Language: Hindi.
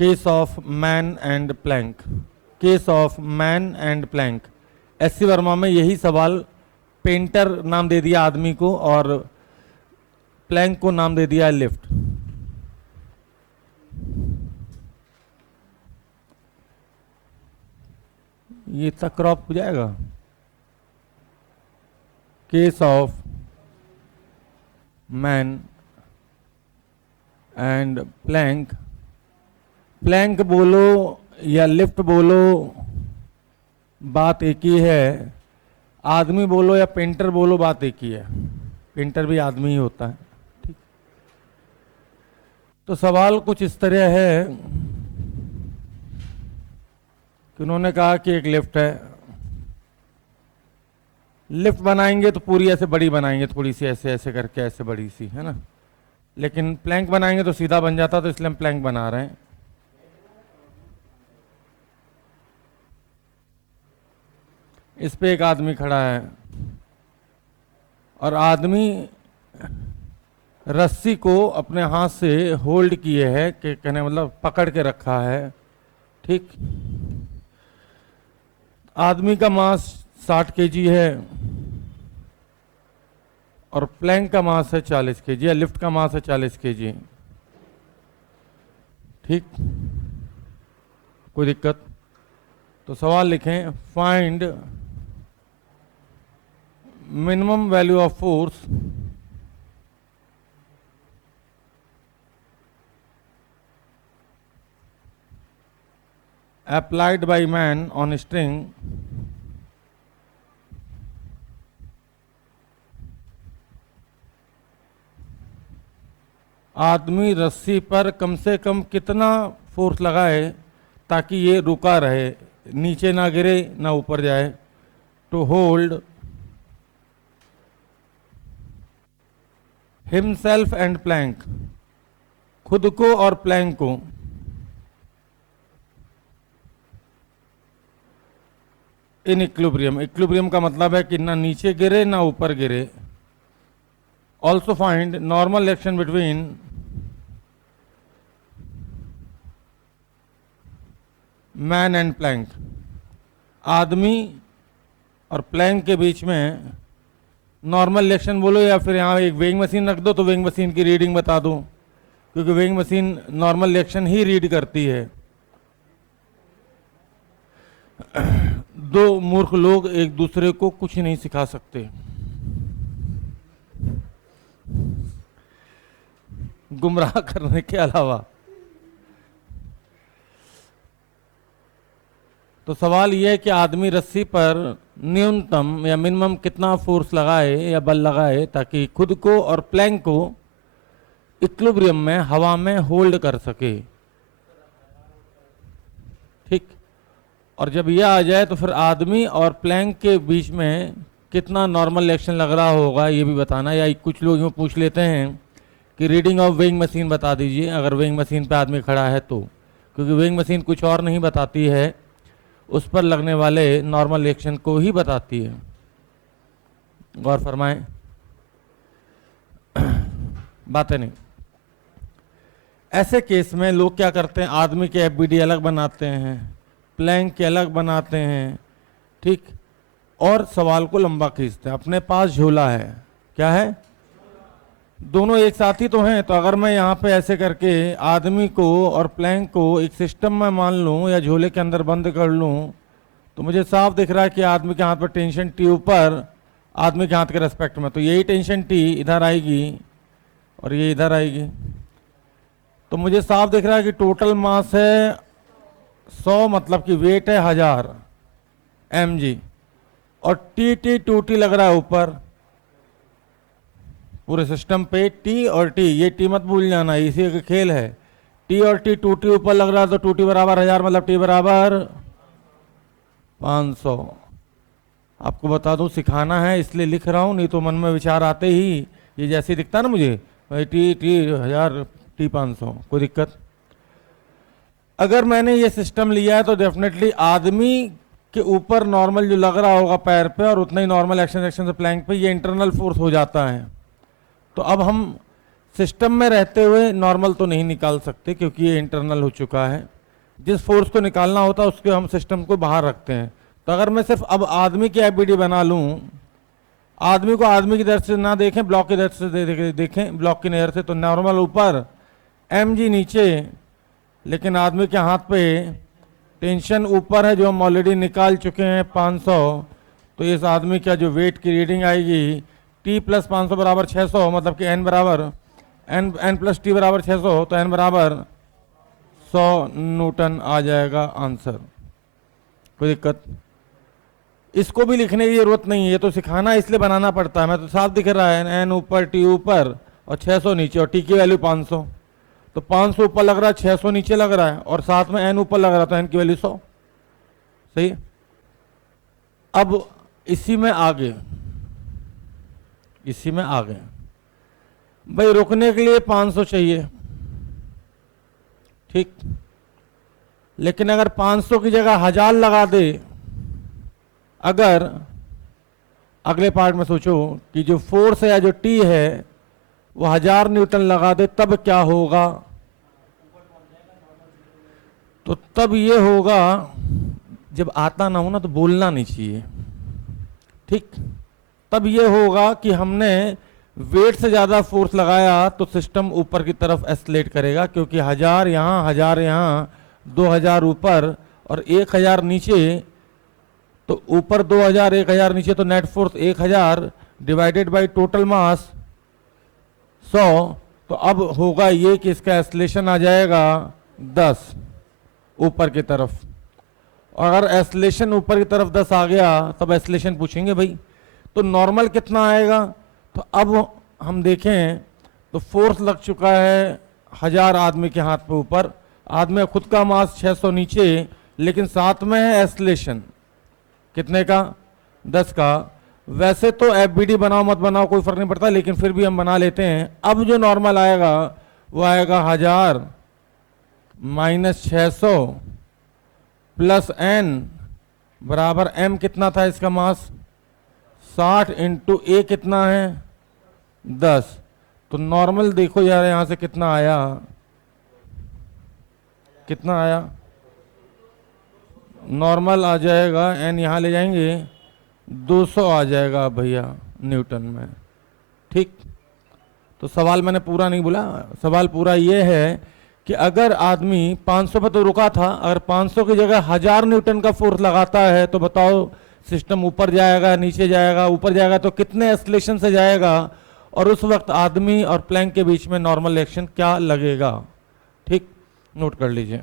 Case of man and plank, case of man and plank. S C. Verma में यही सवाल, पेंटर नाम दे दिया आदमी को और प्लैंक को नाम दे दिया लिफ्ट। ये इतना क्रॉप हो जाएगा। Case of man and plank, plank बोलो या लिफ्ट बोलो बात एक ही है, आदमी बोलो या पेंटर बोलो बात एक ही है, पेंटर भी आदमी ही होता है। ठीक, तो सवाल कुछ इस तरह है कि उन्होंने कहा कि एक लिफ्ट है, लिफ्ट बनाएंगे तो पूरी ऐसे बड़ी बनाएंगे, थोड़ी सी ऐसे ऐसे करके ऐसे बड़ी सी, है ना, लेकिन प्लैंक बनाएंगे तो सीधा बन जाता, तो इसलिए हम प्लैंक बना रहे हैं। इस पे एक आदमी खड़ा है और आदमी रस्सी को अपने हाथ से होल्ड किए है, कि कहने मतलब पकड़ के रखा है। ठीक, आदमी का मास 60 केजी है और प्लैंक का मास है 40 केजी, या लिफ्ट का मास है 40 केजी। ठीक, कोई दिक्कत? तो सवाल लिखें, find minimum value of force applied by man on string आदमी रस्सी पर कम से कम कितना फोर्स लगाए ताकि ये रुका रहे, नीचे ना गिरे ना ऊपर जाए। To hold himself and plank, खुद को और प्लैंक को इन इक्विलिब्रियम, इक्विलिब्रियम का मतलब है कि ना नीचे गिरे ना ऊपर गिरे। Also find normal reaction between man and plank, आदमी और प्लैंक के बीच में नॉर्मल रिएक्शन बोलो, या फिर यहाँ एक वेइंग मशीन रख दो तो वेइंग मशीन की रीडिंग बता दो, क्योंकि वेइंग मशीन नॉर्मल रिएक्शन ही रीड करती है। दो मूर्ख लोग एक दूसरे को कुछ नहीं सिखा सकते, गुमराह करने के अलावा। तो सवाल यह है कि आदमी रस्सी पर न्यूनतम या मिनिमम कितना फोर्स लगाए या बल लगाए ताकि खुद को और प्लैंक को इक्विलिब्रियम में हवा में होल्ड कर सके। ठीक, और जब यह आ जाए तो फिर आदमी और प्लैंक के बीच में कितना नॉर्मल रिएक्शन लग रहा होगा ये भी बताना। या कुछ लोग यूँ पूछ लेते हैं कि रीडिंग ऑफ वेइंग मशीन बता दीजिए, अगर वेइंग मशीन पे आदमी खड़ा है तो, क्योंकि वेइंग मशीन कुछ और नहीं बताती है, उस पर लगने वाले नॉर्मल रिएक्शन को ही बताती है। गौर फरमाएं, बातें नहीं। ऐसे केस में लोग क्या करते हैं, आदमी के एफबीडी अलग बनाते हैं, प्लैंक के अलग बनाते हैं, ठीक, और सवाल को लंबा खींचते हैं। अपने पास झोला है, क्या है, दोनों एक साथ ही तो हैं। तो अगर मैं यहाँ पे ऐसे करके आदमी को और प्लैंक को एक सिस्टम में मान लूँ या झोले के अंदर बंद कर लूँ, तो मुझे साफ दिख रहा है कि आदमी के हाथ पर टेंशन टी ऊपर, आदमी के हाथ के रेस्पेक्ट में, तो यही टेंशन टी इधर आएगी और ये इधर आएगी। तो मुझे साफ दिख रहा है कि टोटल मास है 100, मतलब कि वेट है 1000 mg, और टी 2t लग रहा है ऊपर पूरे सिस्टम पे। टी और टी, ये टी मत भूल जाना, इसी का खेल है। टी और टी, 2t ऊपर लग रहा है तो 2t बराबर 1000, मतलब टी बराबर 500। आपको बता दूं सिखाना है इसलिए लिख रहा हूं, नहीं तो मन में विचार आते ही ये जैसे दिखता है ना मुझे, टी 1000 टी 500, कोई दिक्कत? अगर मैंने ये सिस्टम लिया है तो डेफिनेटली आदमी के ऊपर नॉर्मल जो लग रहा होगा पैर पे, और उतना ही नॉर्मल एक्शन से प्लैंक पे, ये इंटरनल फोर्स हो जाता है। तो अब हम सिस्टम में रहते हुए नॉर्मल तो नहीं निकाल सकते क्योंकि ये इंटरनल हो चुका है। जिस फोर्स को निकालना होता है उसके हम सिस्टम को बाहर रखते हैं। तो अगर मैं सिर्फ अब आदमी की एफबीडी बना लूँ, आदमी को आदमी की दृष्टि से ना देखें, ब्लॉक की दृष्टि से देखें, ब्लॉक की नज़र से, तो नॉर्मल ऊपर, mg नीचे, लेकिन आदमी के हाथ पे टेंशन ऊपर है जो हम ऑलरेडी निकाल चुके हैं 500। तो इस आदमी का जो वेट की रीडिंग आएगी T + 500 बराबर 600, मतलब कि n बराबर n + T बराबर 600, तो n बराबर 100 न्यूटन आ जाएगा आंसर। कोई दिक्कत? इसको भी लिखने की जरूरत नहीं है, ये तो सिखाना इसलिए बनाना पड़ता है। मैं तो साफ दिख रहा है, n ऊपर T ऊपर और 600 नीचे, और T की वैल्यू 500, तो 500 ऊपर लग रहा है, 600 नीचे लग रहा है, और साथ में n ऊपर लग रहा है, तो n की वैल्यू 100। सही है। अब इसी में आगे भाई रुकने के लिए 500 चाहिए, ठीक, लेकिन अगर 500 की जगह 1000 लगा दे, अगर अगले पार्ट में सोचो कि जो फोर्स है या जो टी है वो 1000 न्यूटन लगा दे, तब क्या होगा? तो तब ये होगा, जब आता ना हो ना तो बोलना नहीं चाहिए, ठीक। तब ये होगा कि हमने वेट से ज़्यादा फोर्स लगाया तो सिस्टम ऊपर की तरफ एस्केलेट करेगा, क्योंकि 1000 यहाँ, 1000 यहाँ, 2000 ऊपर और 1000 नीचे, तो ऊपर 2000, 1000 नीचे, तो net force 1000 divided by total mass 100। तो अब होगा ये कि इसका एस्केलेशन आ जाएगा 10 ऊपर की तरफ, और अगर एस्केलेशन ऊपर की तरफ 10 आ गया तब एस्केलेशन पूछेंगे भाई, तो नॉर्मल कितना आएगा? तो अब हम देखें तो फोर्स लग चुका है 1000 आदमी के हाथ पे ऊपर, आदमी खुद का मास 600 नीचे, लेकिन साथ में है एस्केलेशन कितने का? 10 का। वैसे तो एफबीडी बनाओ मत बनाओ कोई फर्क नहीं पड़ता, लेकिन फिर भी हम बना लेते हैं। अब जो नॉर्मल आएगा वो आएगा 1000 - 600 + n बराबर m कितना था इसका मास? 60 × a कितना है? 10। तो नॉर्मल देखो यार यहां से कितना आया, कितना आया? नॉर्मल आ जाएगा, n यहाँ ले जाएंगे, 200 आ जाएगा भैया न्यूटन में, ठीक। तो सवाल मैंने पूरा नहीं बोला, सवाल पूरा ये है कि अगर आदमी 500 पर तो रुका था, अगर 500 की जगह 1000 न्यूटन का फोर्स लगाता है तो बताओ सिस्टम ऊपर जाएगा, नीचे जाएगा? ऊपर जाएगा तो कितने एस्केलेशन से जाएगा, और उस वक्त आदमी और प्लैंक के बीच में नॉर्मल एक्शन क्या लगेगा, ठीक। नोट कर लीजिए।